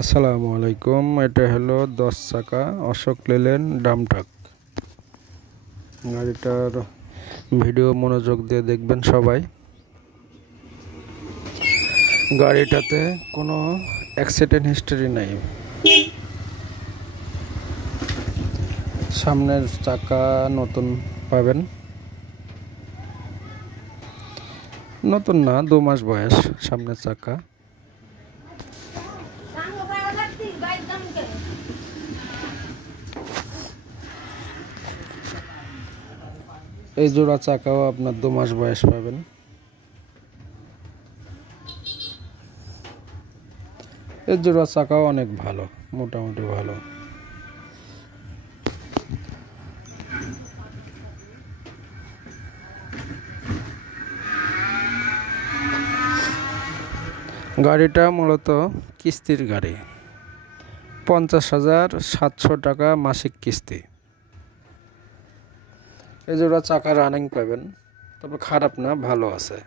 আসসালামু আলাইকুম। এটা হলো 10 চাকা অশোক লেল্যান্ড ডাম্প ট্রাক। গাড়িটার ভিডিও মনোযোগ দিয়ে দেখবেন সবাই। গাড়িটাতে কোনো অ্যাক্সিডেন্ট হিস্টরি নাই। সামনের চাকা নতুন পাবেন, নতুন না, 2 মাস বয়স সামনের চাকা। এই জোড়া চাকাও আপনার 2 মাস বয়স পাবেন। এই জোড়া চাকাও অনেক ভালো, মোটামুটি ভালো। গাড়িটা মূলত কিস্তির গাড়ি, 50,700 টাকা মাসিক কিস্তি। এই জোড়া চাকা রানিং পাবেন, তবে খারাপ না, ভালো আছে।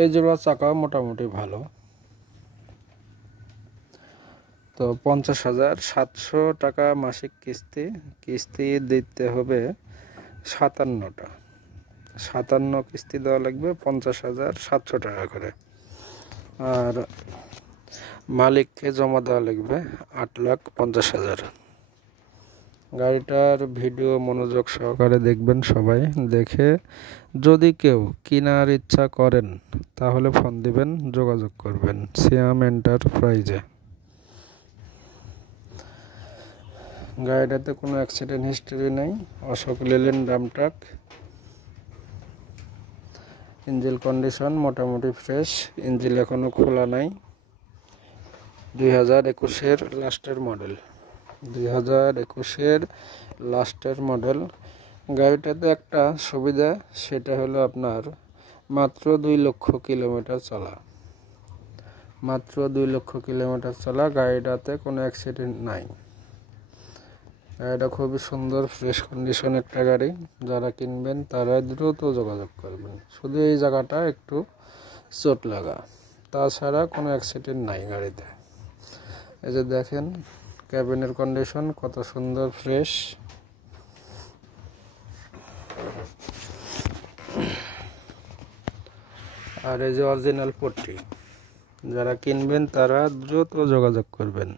এই জোড়া চাকা মোটামুটি ভালো। তো 50,700 টাকা মাসিক কিস্তি দিতে হবে 57টা। 57 কিস্তি দেওয়া লাগবে, 50,700 টাকা করে। আর মালিককে জমা দেওয়া লাগবে 8,50,000। গাড়িটার ভিডিও মনোযোগ সহকারে দেখবেন সবাই। দেখে যদি কেউ কেনার ইচ্ছা করেন তাহলে ফোন দিবেন, যোগাযোগ করবেন সিয়াম এন্টারপ্রাইজে। গাড়িটাতে কোনো অ্যাক্সিডেন্ট হিস্টরি নেই। Ashok Leyland dump truck. Engine condition মোটামুটি ফ্রেশ, ইঞ্জিন এখনো খোলা নাই। 2021-এর লাস্টের মডেল, 2021-এর লাস্টের মডেল। গাড়িটাতে একটা সুবিধা, সেটা হলো আপনার মাত্র 2 লক্ষ কিলোমিটার চলা। মাত্র 2 লক্ষ কিলোমিটার চলা। গাড়িটাতে কোনো অ্যাক্সিডেন্ট নাই। গাড়িটা খুবই সুন্দর, ফ্রেশ কন্ডিশন একটা গাড়ি। যারা কিনবেন তারা দ্রুত যোগাযোগ করবেন। শুধু এই জায়গাটা একটু চোট লাগা, তাছাড়া কোনো অ্যাক্সিডেন্ট নাই গাড়িতে। এই যে দেখেন ক্যাবিনের কন্ডিশন কত সুন্দর, ফ্রেশ। আর এই যে অরিজিনাল পট্টি। যারা কিনবেন তারা দ্রুত যোগাযোগ করবেন।